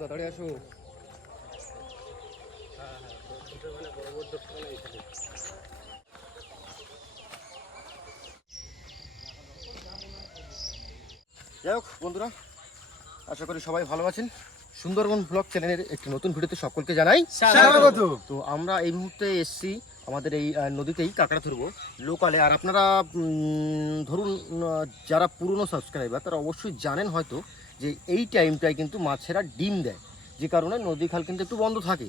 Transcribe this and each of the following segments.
তাড়াতাড়ি আসো। যাই হোক বন্ধুরা, আশা করি সবাই ভালো আছেন। সুন্দরবন ব্লগ চ্যানেলের একটি নতুন ভিডিওতে সকলকে জানাই স্বাগত। তো আমরা এই মুহূর্তে এসেছি আমাদের এই নদীতেই কাঁকড়া ধরবো লোকালে। আর আপনারা ধরুন যারা পুরনো সাবস্ক্রাইবার তারা অবশ্যই জানেন হয়তো যে এই টাইমটায় কিন্তু মাছেরা ডিম দেয়, যে কারণে নদী খাল কিন্তু একটু বন্ধ থাকে।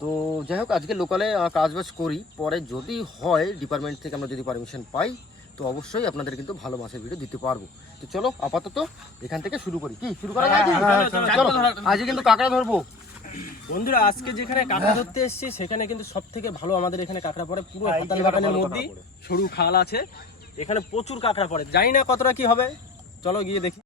তো যাই হোক, আজকে লোকালে কাজবাজ করি, পরে যদি হয় ডিপার্টমেন্ট থেকে আমরা যদি পারমিশন পাই তো অবশ্যই আপনাদের কিন্তু ভালো মাছের ভিডিও দিতে পারবো। তো চলো আপাতত এখান থেকে শুরু করি। কি শুরু করা যায়? চলো আজকে কিন্তু কাঁকড়া ধরবো বন্ধুরা। আজকে যেখানে কাঁকড়া ধরতে এসেছি সেখানে কিন্তু সব থেকে ভালো আমাদের এখানে কাঁকড়া পড়ে। পুরো হাতাল বাগানের মধ্যে সরু খাল আছে, এখানে প্রচুর কাঁকড়া পড়ে। জানি না কতটা কি হবে, চলো গিয়ে দেখি।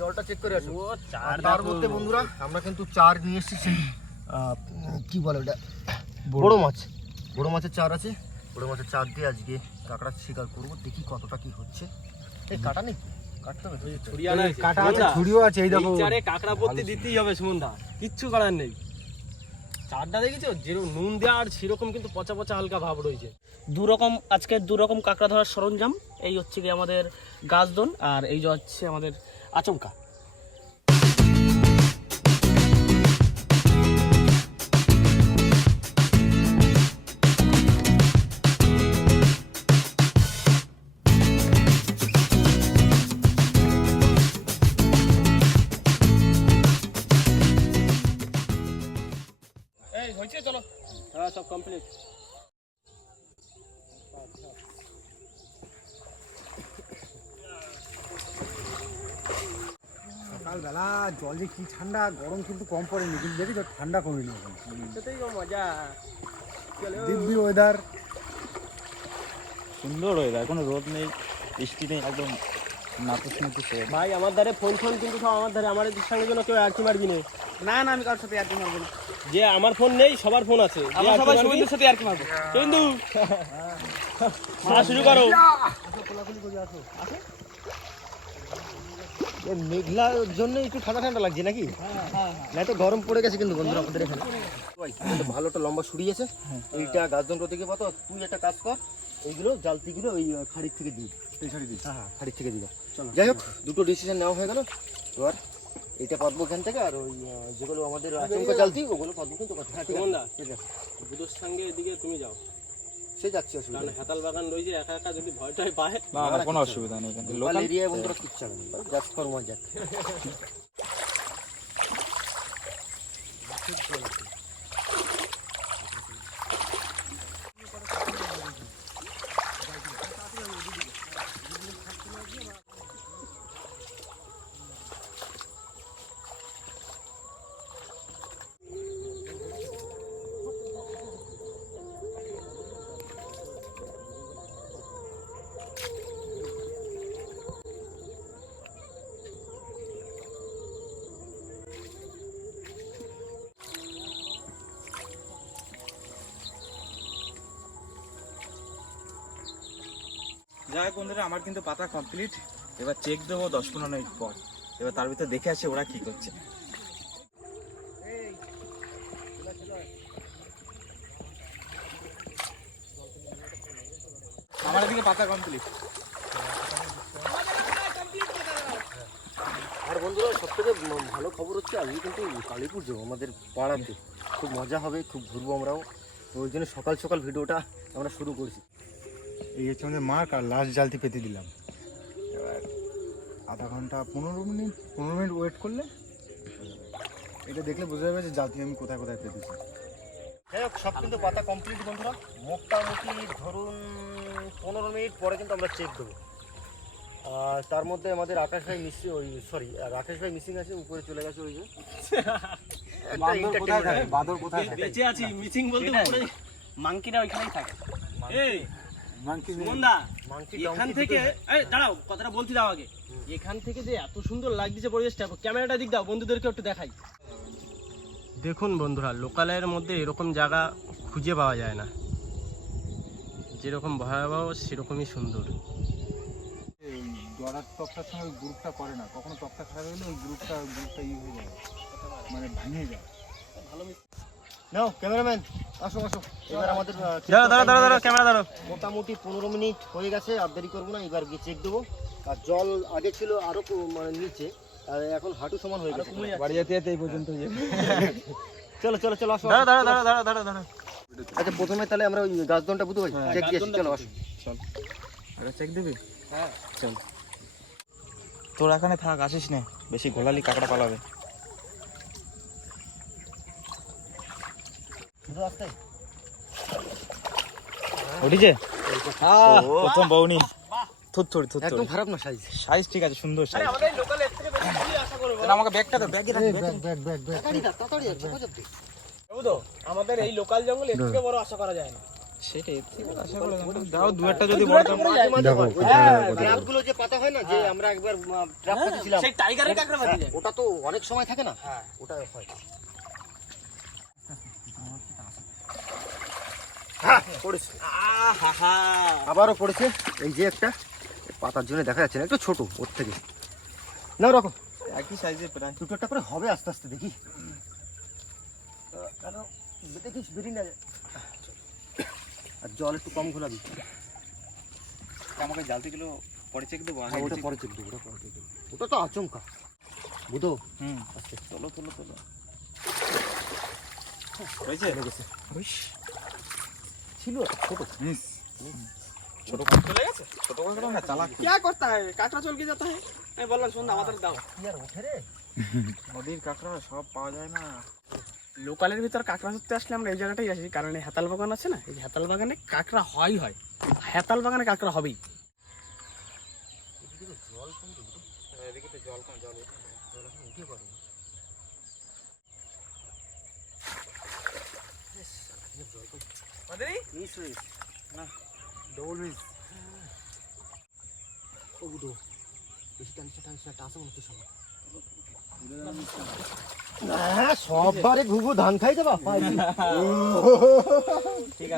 জলটা চেক করে আসো। তার মধ্যে বন্ধুরা আমরা কিন্তু চার নিয়ে এসেছি। কি বলে ওটা, বড় মাছ, বড় মাছের চার আছে। বড় মাছের চার দিয়ে আজকে কাঁকড়া শিকার করবো, দেখি কতটা কি হচ্ছে। এই কাটা নেই, কাটতে হবে, কাটা আছে, ছুরিও আছে। এই দেখো চারে কাঁকড়া পড়তে দিতেই হবে সুমনদা, কিচ্ছু করার নেই। চারটা দেখেছো যেরকম নুন দেওয়া আর সেরকম কিন্তু পচা পচা হালকা ভাব রয়েছে। আজকে দু রকম কাঁকড়া ধরার সরঞ্জাম। এই হচ্ছে কি আমাদের গাছদন, আর এই যে হচ্ছে আমাদের আচমকা। এই হয়েছে, চলো। হ্যাঁ, সব কমপ্লিট। সকালবেলা জল যে কি ঠান্ডা, গরম কিন্তু কম পড়েনি, কিন্তু দেখি তো ঠান্ডা কমেনি। সেটাই মজা, দিব্যি ওয়েদার, সুন্দর ওয়েদার, কোনো রোদ নেই, বৃষ্টি নেই, একদম নাপুস নাপুস। ভাই আমার ধারে ফোন কিন্তু সব আমার ধারে। আমার সঙ্গে যেন কেউ আর কি মারবি না। না না, আমি কারোর সাথে আর কি মারবো না। যে আমার ফোন নেই, সবার ফোন আছে। আমরা সবাই শুভেন্দুর সাথে আর কি মারবো। শুভেন্দু শুরু করো। মেঘলার জন্য একটু ঠান্ডা ঠান্ডা লাগছে নাকি? না তো গরম পড়ে গেছে কিন্তু বন্ধুরা আমাদের এখানে। ভালো একটা লম্বা ছুরি আছে, এইটা গাছদণ্ড থেকে পাতো। তুই একটা কাজ কর, এইগুলো জালতিগুলো ওই খাড়ির থেকে দিই, খাড়ির থেকে দিবা। যাই হোক, দুটো ডিসিশন নেওয়া হয়ে গেল। তো আর এইটা পাতবো এখান থেকে, আর ওই যেগুলো আমাদের আচমকা জালতি ওগুলো পাতবো কিন্তু। বুধুর সঙ্গে এদিকে তুমি যাও, সে যাচ্ছি। অসুবিধা নেই, হাতাল বাগান রয়েছে, একা একা যদি ভয় টয় পায়। না না, কোনো অসুবিধা নেই, লোকাল এরিয়ায় বন্ধুরা কিচ্ছু হবে না, জাস্ট ফর মজা। যাই বন্ধুরা, আমার কিন্তু পাতা কমপ্লিট। এবার চেক দেবো 10-15 মিনিট পর। এবার তার ভিতরে দেখে আসি ওরা কি করছে। আমার এদিকে পাতা কমপ্লিট। আর বন্ধুরা সব থেকে ভালো খবর হচ্ছে আজকে কিন্তু কালী পুজো আমাদের পাড়াতে। খুব মজা হবে, খুব ঘুরবো আমরাও। তো ওই জন্য সকাল সকাল ভিডিওটা আমরা শুরু করেছি। এই হচ্ছে আমাদের মার্ক, আর লাস্ট জালতি পেতে দিলাম। এবার আধা ঘন্টা 15 মিনিট ওয়েট করলে এটা দেখলে বোঝা যাবে যে জালতি আমি কোথায় কোথায় পেতেছি। যাই হোক, সব কিন্তু পাতা কমপ্লিট বন্ধুরা। মোটামুটি ধরুন 15 মিনিট পরে কিন্তু আমরা চেক দেবো। তার মধ্যে আমাদের আকাশ ভাই মিসিং, রাকেশ ভাই মিসিং আছে, উপরে চলে গেছে। ওই যে বাদর কোথায় বেঁচে আছি, মিসিং বলতে উপরে মাংকিরা ওইখানেই থাকে। এই মাংকি সুমনদা, মাংকি এখান থেকে এই দাঁড়াও, কথাটা বলতে দাও আগে। এখান থেকে যে এত সুন্দর লাগছে পরিবেশটা, ক্যামেরাটা দিক দাও, বন্ধুদেরকে একটু দেখাই। দেখুন বন্ধুরা, লোকালয়ের মধ্যে এরকম জায়গা খুঁজে পাওয়া যায় না, যেরকম ভয়াবহ সেরকমই সুন্দর। দড়ার টকটার সঙ্গে ওই গ্রুপটা করে না, কখনো টকটা খারাপ হলে ওই গ্রুপটা ই হয়ে যায়, মানে ভেঙে যায়। নাও ক্যামেরাম্যান, আসো আসো। এবার আমাদের দাঁড়াও ক্যামেরা দাঁড়াও। মোটামুটি 15 মিনিট হয়ে গেছে, আর দেরি করবো না, এবার গিয়ে চেক দেবো। আর জল আগে ছিল আরো মানে নিচে, আর এখন হাঁটু সমান হয়ে গেছে। বাড়ি যেতে যেতে এই পর্যন্ত চলো চলো চলো আসো। দাঁড়াও। আচ্ছা প্রথমে তাহলে আমরা ওই গাছদনটা বুঝতে পারি, চেক দিয়েছি, চলো আসো। আরে চেক দিবি? হ্যাঁ চল। তোর এখানে থাক, আসিস না, বেশি গোলালি কাঁকড়া পালাবে। শুধু আসতে উঠিছে? প্রথম বউনি। থুর একদম খারাপ না সাইজ। সাইজ ঠিক আছে, সুন্দর সাইজ। আমাদের লোকালের থেকে বেশি কি আশা করবো? আমাকে ব্যাগটা দাও, ব্যাগে রাখ। তাড়াতাড়ি দাও, তাড়াতাড়ি দাও, ছোট চাপ দে। বুঝো, আমাদের এই লোকাল জঙ্গল এর থেকে বড় আশা করা যায় না। সেটাই আশা করলাম। দাও দু একটা যদি বড় দাও। দেখো গ্রামগুলো যে পাতা হয় না, যে আমরা একবার ট্র্যাপ করেছিলাম, সেই টাইগারের কাঁকড়া বাজি যায়। ওটা তো অনেক সময় থাকে না, ওটা হয়। হ্যাঁ পড়েছে, আবারও পড়েছে। এই যে একটা পাতার জন্য দেখা যাচ্ছে না, একটু ছোট ওর থেকে। না রাখো, একই সাইজে প্রায়। দুটো একটা করে হবে আস্তে আস্তে, দেখি। দেখিস বেরিয়ে না যায়। আর জল একটু কম ঘোরাবি। আমাকে জাল থেকে পরে চেক দেবো। হ্যাঁ, ওটা পরে চেক দেবো, ওটা পরে চেক দেবো। ওটা তো আচমকা, বুঝো। আস্তে তোলো। হয়েছে? লেগেছে। ছিল ছোট। ছোট চলে গেছে। ছোট কাঁকড়া না, চালাক। क्या करता है काकड़ा चल के जाता है। আমি বললাম শোন না, আমাদের দাও। কি আর ওঠে রে? নদীর কাঁকড়া সব পাওয়া যায় না। লোকালের ভিতর কাঁকড়া ধরতে আসলে আমরা এই জায়গাটাই আসি, কারণ এই হেতাল বাগান আছে না, এই হেতাল বাগানে কাঁকড়া হয়। হেতাল বাগানে কাঁকড়া হবেই। এদিকে তো জল কম, জল উঠে পড়ে। মিস হয়ে গেছে। Double miss. ও বুধো, বেশি টানছে, টাসে মনে হচ্ছে সবাই। সববারে ঘুঘু ধান খাই যাবা।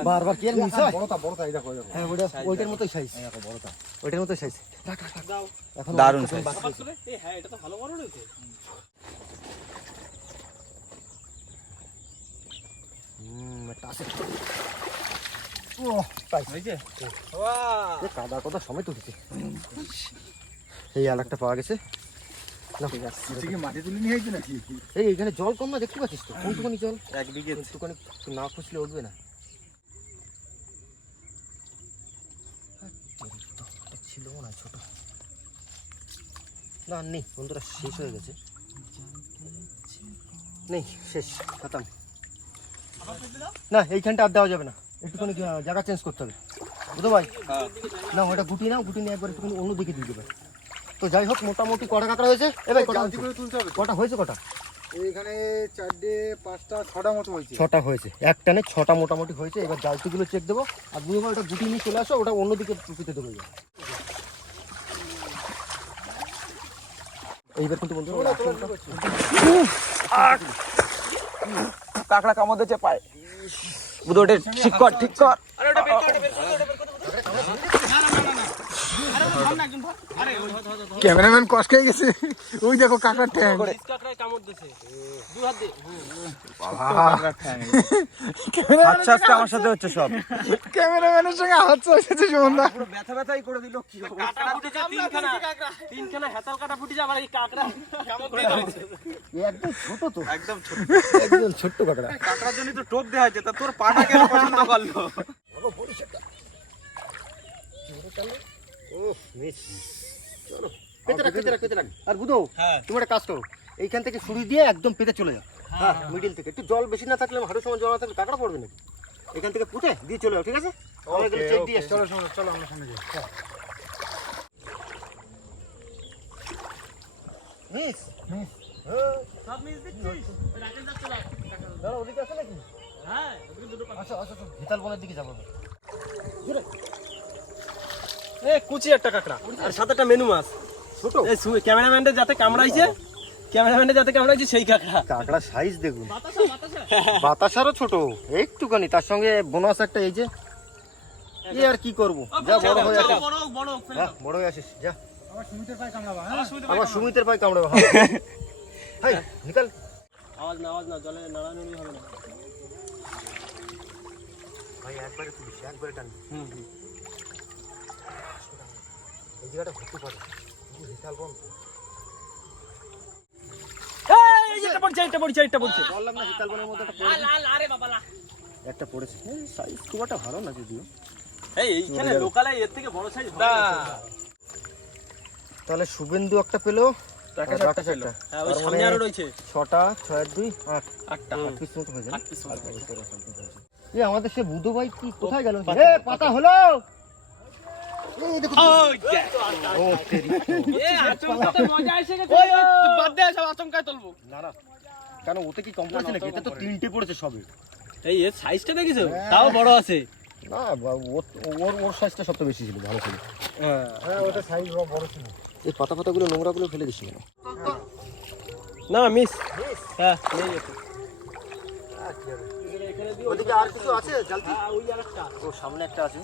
বারবার কি আর মিস হয়? বড়টা এই দেখো। হ্যাঁ, ওইটার মতোই সাইজ, ওইটার মতোই সাইজ। এখন দারুণ অনেকক্ষণ size। বাকি আছে। এই হ্যাঁ, এটা তো ভালো বড় রয়েছে। টাসে। ওহ, পাইছি। হয়েছে? এ কাদা কথা সমেত উঠেছে। এই আলাকটা পাওয়া গেছে। না, কি মাটি তুলে নিয়ে হয়েছে নাকি? এই এখানে জল কম না, দেখতে পাচ্ছিস তো কোনটুকুনি জল। 1 বিঘে। একটুখানি না খুঁজলে উঠবে না। ছিল মনে হয় ছোট। না নেই বন্ধুরা, শেষ হয়ে গেছে। নেই, শেষ, খতম। না এইখানটা আর দেওয়া যাবে না, একটুখানি জায়গা চেঞ্জ করতে হবে, বুঝো ভাই? না ওটা গুটি নাও, গুটি নিয়ে একবার একটুখানি অন্যদিকে দিয়ে দেবে। তো যাই হোক, মোটামুটি কটা কাঁকড়া হয়েছে? এবার কটা জালতি করে তুলতে হবে। কটা হয়েছে? কটা? এইখানে 4টে 5টা 6টা মতো হয়েছে। 6টা হয়েছে, এক টানে 6টা মোটামুটি হয়েছে। এবার জালতিগুলো চেক দেবো, আর বুঝে ওটা গুটি নিয়ে চলে আসো, ওটা অন্যদিকে টুপিতে দেবো। এইবার কিন্তু বলতে কাঁকড়া কামড় দিয়েছে পায়। বুধ ওটা ঠিক কর। আরে ওটা বের কর, ওটা বের কর। ক্যামেরাম্যান কষ্ট খেয়ে গেছে। ওই দেখো কাকার ট্যাঙ্ক। কাকড়ায় কামড় দিয়েছে। দুই হাত দিয়ে। আচ্ছা আমার সাথে হচ্ছে সব। ক্যামেরাম্যানের সঙ্গে হাত চলেছে সুমনদা। পুরো ব্যথাই করে দিল। কি কাটা ফুটেছে তিনখানা হেতাল কাটা ফুটেছে, আবার এই কাকড়া কামড় দিয়ে দিয়েছে। একদম ছোট তো, একদম ছোট। একদম ছোট্ট কাঁকড়া। কাঁকড়ার জন্য তো টোপ দেওয়া হয়েছে, তা তোর পাটা কেন পছন্দ করলো? চলো পেতে রাখ। আর বুঝো, তুমি একটা কাজ করো, এইখান থেকে ছুরি দিয়ে একদম পেতে চলে যাও। হ্যাঁ, মিডিল থেকে একটু জল বেশি না থাকলে, হাঁটু সমান জল না থাকলে কাঁকড়া পড়বে নাকি। এখান থেকে পুঁতে দিয়ে চলে যাও, ঠিক আছে? চেক দিয়ে এসছি। চলো আমরা সামনে যাই। মিস সব মিস দিচ্ছিস? রাকেশ দা চলো। দাঁড়া, ওদিকে আছে নাকি? হ্যাঁ, ওদিকে দুটো আসো, ভিতাল বনের দিকে যাবো। এ কুচি একটা কাঁকড়া আর সাথে একটা মেনু মাছ ছোট এই ক্যামেরাম্যানটা যাতে কামড়াইছে সেই কাঁকড়া কাঁকড়া সাইজ দেখুন, বাতাসারও ছোট একটুখানি, তার সঙ্গে বোনাস একটা এই যে এ আর কি করবো, যা বড় হয়ে আসিস, হ্যাঁ বড় হয়ে আসিস যা, আমার সুমিতের পায়ে কামড়াবা, হ্যাঁ আমার সুমিতের পায়ে কামড়াবে, হাই নিকাল। আওয়াজ না জলে নাড়ানাড়ি হবে না। ভাই একবারে তুলিস, একবারে টানবি, এই জায়গাটা ঘুরতে পারে বিশাল বন্ধ। এটা পড়ছে বললাম না হিতাল বনের মধ্যে একটা পড়েছে, সাইজ খুব একটা ভালো না যদিও। এইখানে লোকালে এর থেকে বড় সাইজ তাহলে শুভেন্দু একটা পেলো, রাকেশ একটা, হ্যাঁ ওই সামনে আরো রয়েছে 6টা 6 আর 2 8, আটটা 8 পিস মতো হয়ে যায়। 8 পিস মতো হয়েছে। এ আমাদের সে বুধু ভাই কি কোথায় গেল? এ পাতা হলো, এই দেখো ও তেরি, এ আচমকাতে মজা এসে গেছে। ওই বাদ দে, সব আচমকায় তুলবো। না না কেন ওতে কি কম পড়েছে নাকি? এটা তো 3টে পড়েছে সবে। এই এর সাইজটা দেখিছো তাও বড় আছে না ওর সাইজটা সবচেয়ে বেশি ছিল, ভালো ছিল। হ্যাঁ ওটা সাইজ বড় ছিল। এই পাতাগুলো নোংরাগুলো ফেলে দিস না। না মিস হ্যাঁ নিয়ে গেছে ওদিকে আর কিছু আছে জলদি? ওই আরেকটা ও সামনে একটা আছে,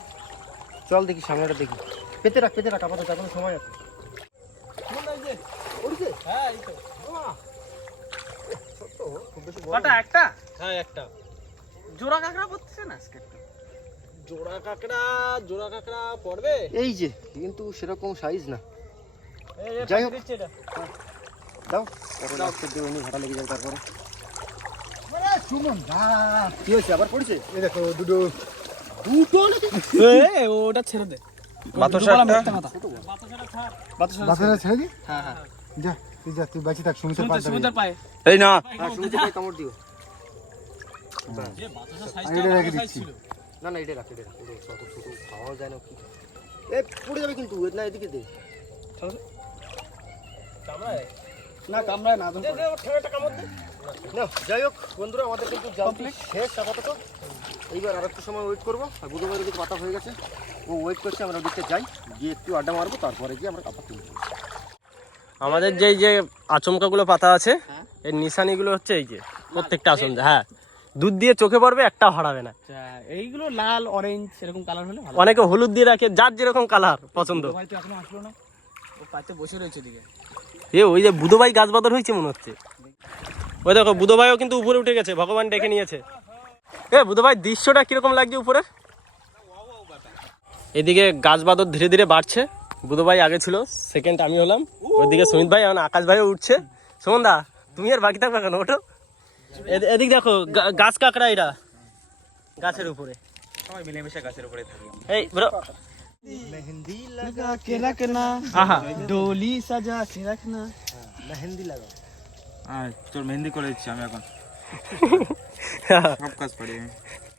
চল দেখি সামনেটা দেখি। পেতে রাখ আপাতত, এখনো সময় আছে। ওদিকে হ্যাঁ এই তো ছোট্ট, খুব বেশি বড় কটা না। একটা হ্যাঁ একটা জোড়া কাঁকড়া পড়তেছে না আজকে একটু। জোড়া কাঁকড়া পড়বে। এই যে কিন্তু সেরকম সাইজ না। এই যাই হোক। দিচ্ছি এটা দাও তারপরে আজকে দেবো, এমনি ঘাটা লেগে যাবে তারপরে। সুমন দা, কি হয়েছে আবার পড়েছে? এই দেখো দুটো নাকি? ওটা ছেড়ে দে বাতাসা বাতাসা ছেড়ে দি। হ্যাঁ হ্যাঁ যা তুই বাঁচি থাক, সুমিতের পায়ে দাঁড়িয়ে। সুমিতের পায়ে এই না হ্যাঁ সুমিতে ভাই কামড় দিও। যে বাতাসা আর সাইজটা এটা রেখে বড় সাইজ দিচ্ছি। ছিল। না এটা রাখ, ওটা ছোট ছোট খাওয়া যায় না কি? এ পড়ে যাবে কিন্তু, না এদিকে দে। কামড়ায় না কামড়ায় না তো। দে ওর ঠেলাটা কামড় দে না যাই হোক বন্ধুরা, আমাদের কিন্তু জালটি শেষ আপাতত। এইবার আর একটু সময় ওয়েট করবো। আর বুধবারের দিকে পাতা হয়ে গেছে, ও ওয়েট করছে, আমরা ওদিকে যাই, গিয়ে একটু আড্ডা মারবো, তারপরে গিয়ে আমরা কাপড় তুলবো। আমাদের যে আচমকাগুলো পাতা আছে এর নিশানিগুলো হচ্ছে এই যে প্রত্যেকটা আচমকা, হ্যাঁ দুধ দিয়ে চোখে পড়বে, একটাও হারাবে না। আচ্ছা এইগুলো লাল অরেঞ্জ এরকম কালার হলে ভালো। অনেকে হলুদ দিয়ে রাখে, যার যেরকম কালার পছন্দ। ভাই তো এখনো আসলো না, ও পাতে বসে রয়েছে দিকে। ওই যে বুধবাই গাছ বাদর হয়েছে মনে হচ্ছে। ওই দেখো বুধবাইও কিন্তু উপরে উঠে গেছে, ভগবান ডেকে নিয়েছে। বুধবাই দৃশ্যটা কিরকম লাগছে উপরে? এদিকে গাছ বাদর ধীরে ধীরে বাড়ছে। বুধবাই আগে ছিল, সেকেন্ড আমি হলাম, ওইদিকে সুমিত ভাই, এখন আকাশ ভাইও উঠছে। সুমন দা তুমি আর বাকি থাকবে কেন, ওঠো। এদিক দেখো গাছ কাঁকড়া, এরা গাছের উপরে সবাই মিলেমিশে গাছের উপরে থাকি। এই ব্রো মেহেন্দি लगा के रखना, आहा डोली सजा के रखना। মেহেন্দি লাগাও। হ্যাঁ তোর মেহেন্দি করে দিচ্ছি আমি এখন, সব কাজ পারি আমি।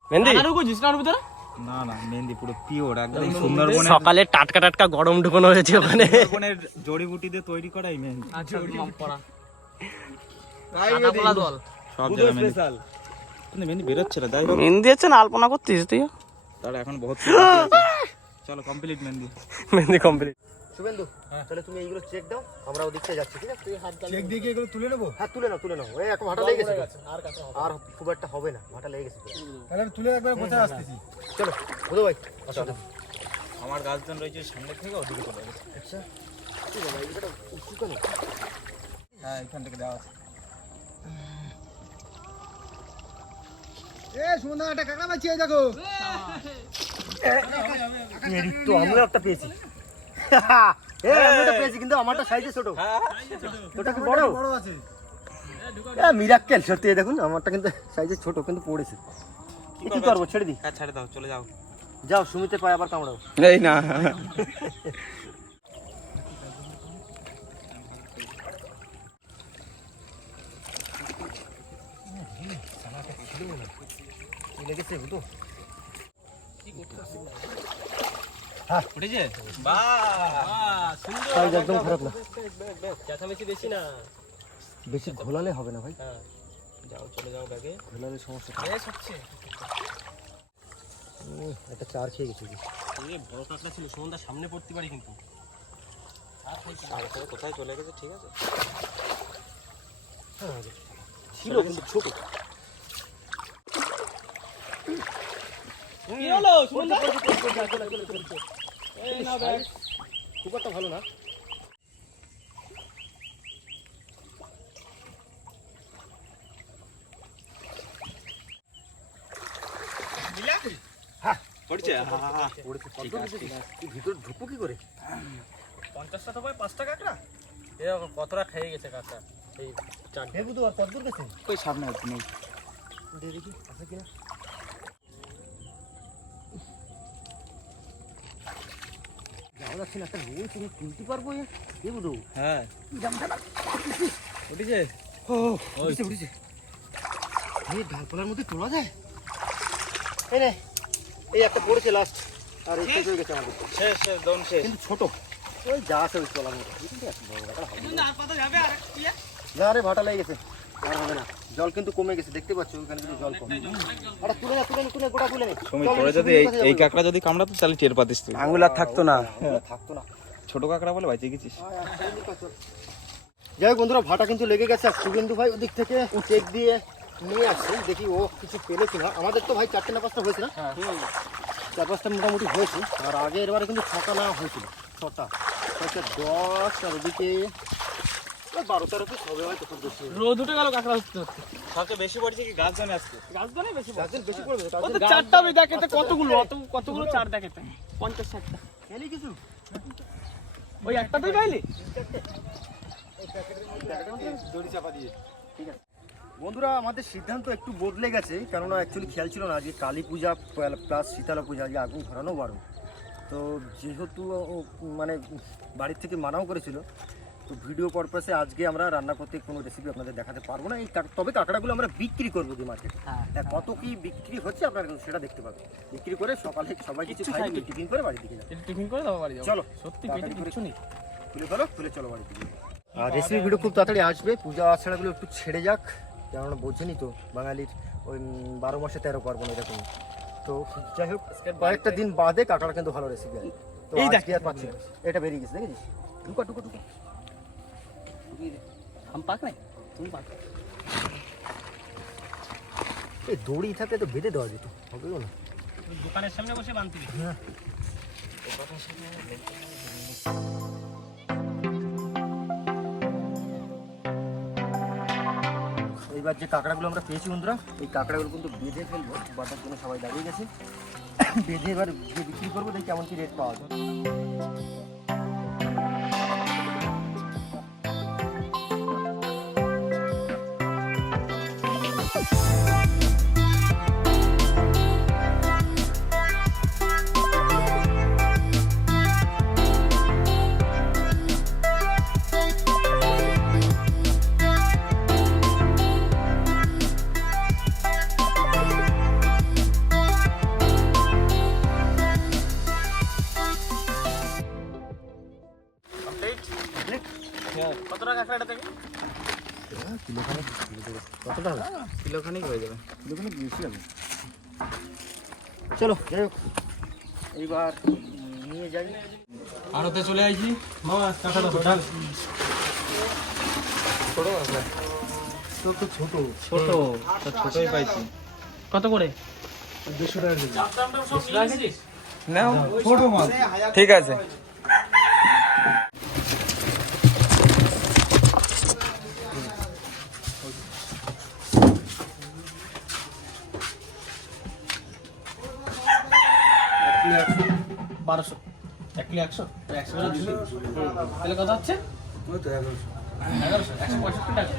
মেহেন্দি আরো কো জিসনার ভিতরে না মেহেন্দি পুরো পিওর একদম সুন্দরবনের সকালে টাটকা টাটকা গরম ঢুকানো হয়েছে ওখানে। সুন্দরবনের জড়িবুটি দিয়ে তৈরি করা এই মেহেন্দি। আচ্ছা মাম পড়া সব জায়গায় মেহেন্দি। কিন্তু মেহেন্দি বেরোচ্ছে না, যাই হোক মেহেন্দি আছে না আলপনা করছিস তুই? তার এখন বহুত চলো কমপ্লিট মেহেন্দি। মেহেন্দি কমপ্লিট। শুভেন্দু তাহলে তুমি এইগুলো চেক দাও, আমরা ওদিকটা যাচ্ছি, ঠিক আছে? চেক দিয়ে কি এগুলো তুলে নেবো? হ্যাঁ তুলে নাও, ওই এখন ভাটা লেগে গেছে, আর খুব একটা হবে না, ভাটা লেগে গেছে। তাহলে আমি তুলে একবার কোথায় আসতেছি? চলো বুধু ভাই আসো। আমার গাছজন রয়েছে সামনে থেকে, ওদিকে চলে যাবে। আচ্ছা ঠিক আছে, এইটা উঁচু কেন? হ্যাঁ এখান থেকে দেওয়া আছে। এ সুমন দা, একটা কাঁকড়া পাচ্ছি, এই দেখো। তো আমিও একটা পেয়েছি। আমিও পেয়েছি, কিন্তু আমারটা সাইজে ছোট, ওটা কি বড়? বড় আছে। মিরাক্কেল সত্যি, দেখুন আমারটা কিন্তু সাইজে ছোট, কিন্তু পড়েছে। কি করবো, ছেড়ে দিই? হ্যাঁ ছেড়ে দাও, চলে যাও। যাও সুমিতে পায়ে আবার কামড়াও। এই না লেগেছে বুধু। উঠেছে, বাহ সাইজ একদম খারাপ না, চেঁচামেচি বেশি না। বেশি ঘোলালে হবে না ভাই, হ্যাঁ যাও চলে যাও ব্যাগে। ঘোলালে সমস্যা। একটা চার খেয়ে গেছি। বড় কাঁকড়া ছিল, সুমনদার সামনে পড়তে পারি কিন্তু কোথায় চলে গেছে ঠিক আছে ছিল কিন্তু ছোট। কি হলো সুমনদা? এই না ব্যাগ খুব একটা ভালো না। পড়ছে ভিতরে ঢুকবো কি করে? 50টা তো ভাই 5টা কাঁকড়া, এরকম কতটা খেয়ে গেছে কাঁকড়া এই চারটে। দেখবো তো আর কতদূর গেছে ওই সামনে আছে নেই দেখি আছে কিনা। যাওয়া যাচ্ছে না, একটা রোল তুমি তুলতে পারবো? দেখবো তো। হ্যাঁ উঠেছে। উঠেছে উঠেছে। এই ঢালপালার মধ্যে তোলা যায়? এই নে, এই একটা পড়েছে লাস্ট, আর এই শেষ হয়ে গেছে আমাদের। শেষ শেষ দন শেষ কিন্তু ছোট, ওই যা আছে ওই তোলার মতো। কিন্তু এত বড় ব্যাপার হবে না। আর পাতা যাবে আর কি না রে, ভাটা লেগে গেছে, আর হবে না। জল কিন্তু কমে গেছে, দেখতে পাচ্ছ ওখানে কিন্তু জল কম। আরে তুলে না, তুলে না, তুলে গোটা তুলে নে। সুমিত চল, তোরা যদি সুমিতের কাছে এই যাবো। কাঁকড়া যদি কামড়াতো তাহলে টের পাতিস তুই। আঙুল আর থাকতো না। থাকতো না। ছোট কাঁকড়া বলে বাইতে গেছিস। যাই হোক বন্ধুরা, ভাটা কিন্তু লেগে গেছে। আর শুভেন্দু ভাই ওদিক থেকে চেক দিয়ে নিয়ে আসছে, দেখি ও কিছু পেলে কিনা। আমাদের তো ভাই 4টা না 5টা হয়েছে না? 4-5টা মোটামুটি হয়েছে। আর আগে এবারে কিন্তু 6টা না হয়েছিল, 6টা হচ্ছে 10, আর ওদিকে 12-13 পিস হবে হয়তো, খুব বেশি। রোদ উঠে গেল কাঁকড়া হচ্ছে হচ্ছে। সবচেয়ে বেশি পড়ছে কি গাছ জানে আজকে গাছদানে বেশি পড়ে। গাছের বেশি পড়বে, ও তো চারটা আমি দেখেতে কতগুলো কতগুলো চার দেখেতে 50-60টা। খেলি কিছু ওই একটাতেই খাইলি? দড়ি চাপা দিয়ে। ঠিক আছে বন্ধুরা, আমাদের সিদ্ধান্ত একটু বদলে গেছে, কেননা অ্যাকচুয়ালি খেয়াল ছিল না আজকে কালী পূজা প্লাস শীতলা পূজা, আজকে আগুন ধরানো বারো। তো যেহেতু মানে বাড়ির থেকে মানাও করেছিল, তো ভিডিও পারপাসে আজকে আমরা রান্না করতে কোনো রেসিপি আপনাদের দেখাতে পারবো না। তবে কাঁকড়াগুলো আমরা বিক্রি করবো দি মার্কেটে। কত কি বিক্রি হচ্ছে আপনারা কিন্তু সেটা দেখতে পাবেন। বিক্রি করে সকালে সবাই কিছু খাই, টিফিন করে বাড়ি দিকে যাবে। টিফিন করে দাও বাড়ি যাও। চলো সত্যি পেটে কিছু নেই। তুলে ফেলো, তুলে চলো বাড়ি দিকে। আর রেসিপি ভিডিও খুব তাড়াতাড়ি আসবে। পূজা আছাড়াগুলো একটু ছেড়ে যাক, কেননা বোঝেনি তো বাঙালির ওই 12 মাসে 13 পার্বণ এরকম। তো যাই হোক, কয়েকটা দিন বাদে কাঁকড়া কিন্তু ভালো রেসিপি আছে। তো এই আজকে আর পাচ্ছি না, এটা বেরিয়ে গেছে, দেখেছিস? টুকা টুকা টুকা আম পাক নাই, তুমি পাক। এই দড়ি থাকলে তো বেঁধে দেওয়া যেত, হবেও না। দোকানের সামনে বসে বানতে হ্যাঁ, এইবার যে কাঁকড়াগুলো আমরা পেয়েছি বন্ধুরা, এই কাঁকড়াগুলো কিন্তু বেঁধে ফেলবো। বাটার জন্য সবাই দাঁড়িয়ে গেছে, বেঁধে এবার যে বিক্রি করবো, দেখি কেমন কি রেট পাওয়া যায়। কতটা কাঁকড়া এটা থেকে? কতটা হবে? কিলোখানিক হয়ে যাবে। কিলোখানিক বেশি হবে। চলো যাই হোক, এইবার নিয়ে যাই। আড়তে চলে আইছি মামা, কাঁকড়া টোটাল তো ছোট ছোট। তো ছোটই পাইছি। কত করে? 200 টাকা কেজি। নাও ছোট মাছ। ঠিক আছে। বারোশো, 1 কিলো 100, 100 করে দিবি। তাহলে কত হচ্ছে? 1100, 165 টাকা।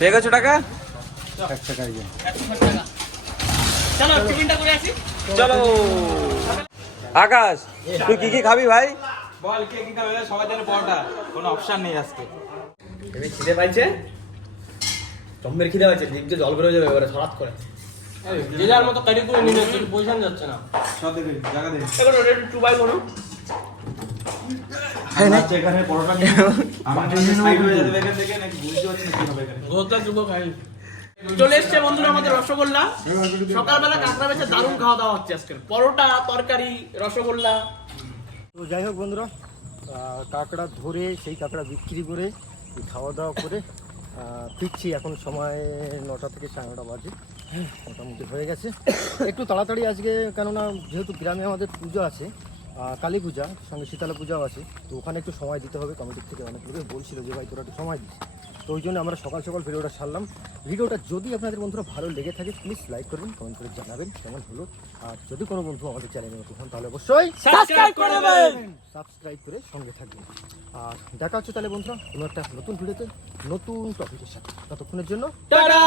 বেগেছো টাকা? 1 টাকা দিয়ে। 160 টাকা। চলো টিফিনটা করে আসি। চলো। আকাশ, তুই কি কি খাবি ভাই? বল কে কি খাবে? সবাই জানে পরোটা, কোনো অপশন নেই আজকে। তুমি খিদে পাইছে? জম্মের খিদে পাইছে, জিভ দিয়ে জল বেরোয় যাবে এবারে হঠাৎ করে। যে যার মতো কারি করে নিলে পয়সা যাচ্ছে না। সব দেবে, জায়গা দে। এখন ওটা একটু টুবাই করো। আচ্ছা এখানে পরোটা নিয়ে আমার জন্য সাইড হয়ে যাবে এখান থেকে, নাকি বুঝতে পারছি না কি হবে এখানে। গোলটা দুটো খাই। চলে এসছে বন্ধুরা আমাদের রসগোল্লা। সকালবেলা কাঁকড়া বেচে দারুণ খাওয়া দাওয়া হচ্ছে আজকে, পরোটা, তরকারি, রসগোল্লা। তো যাই হোক বন্ধুরা, কাঁকড়া ধরে সেই কাঁকড়া বিক্রি করে খাওয়া দাওয়া করে ফিরছি। এখন সময় 9টা থেকে 9:30 বাজে, মোটামুটি হয়ে গেছে। একটু তাড়াতাড়ি আজকে, কেননা যেহেতু গ্রামে আমাদের পুজো আছে, কালী পূজা, সঙ্গে শীতলা পূজাও আছে, তো ওখানে একটু সময় দিতে হবে। কমিটির থেকে অনেক লোকে বলছিল যে ভাই তোরা একটু সময় দিস, তো ওই জন্য আমরা সকাল সকাল ভিডিওটা ছাড়লাম। ভিডিওটা যদি আপনাদের বন্ধুরা ভালো লেগে থাকে প্লিজ লাইক করবেন, কমেন্ট করে জানাবেন কেমন হলো। আর যদি কোনো বন্ধু আমাদের চ্যানেলে নতুন হন তাহলে অবশ্যই সাবস্ক্রাইব করে দেবেন। সাবস্ক্রাইব করে সঙ্গে থাকবেন। আর দেখা হচ্ছে তাহলে বন্ধুরা কোনো একটা নতুন ভিডিওতে নতুন টপিকের সাথে। ততক্ষণের জন্য টাটা।